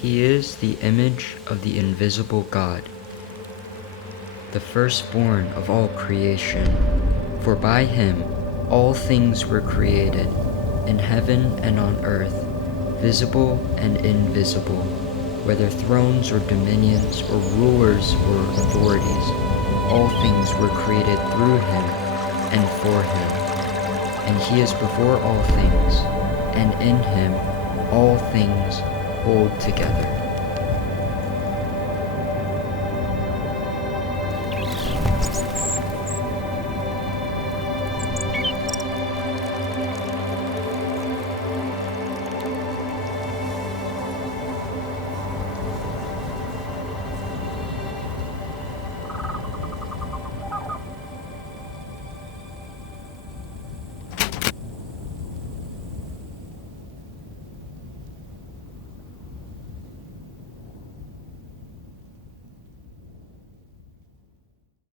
He is the image of the invisible God, the firstborn of all creation. For by him all things were created, in heaven and on earth, visible and invisible, whether thrones or dominions or rulers or authorities. All things were created through him and for him. And he is before all things, and in him all things hold together.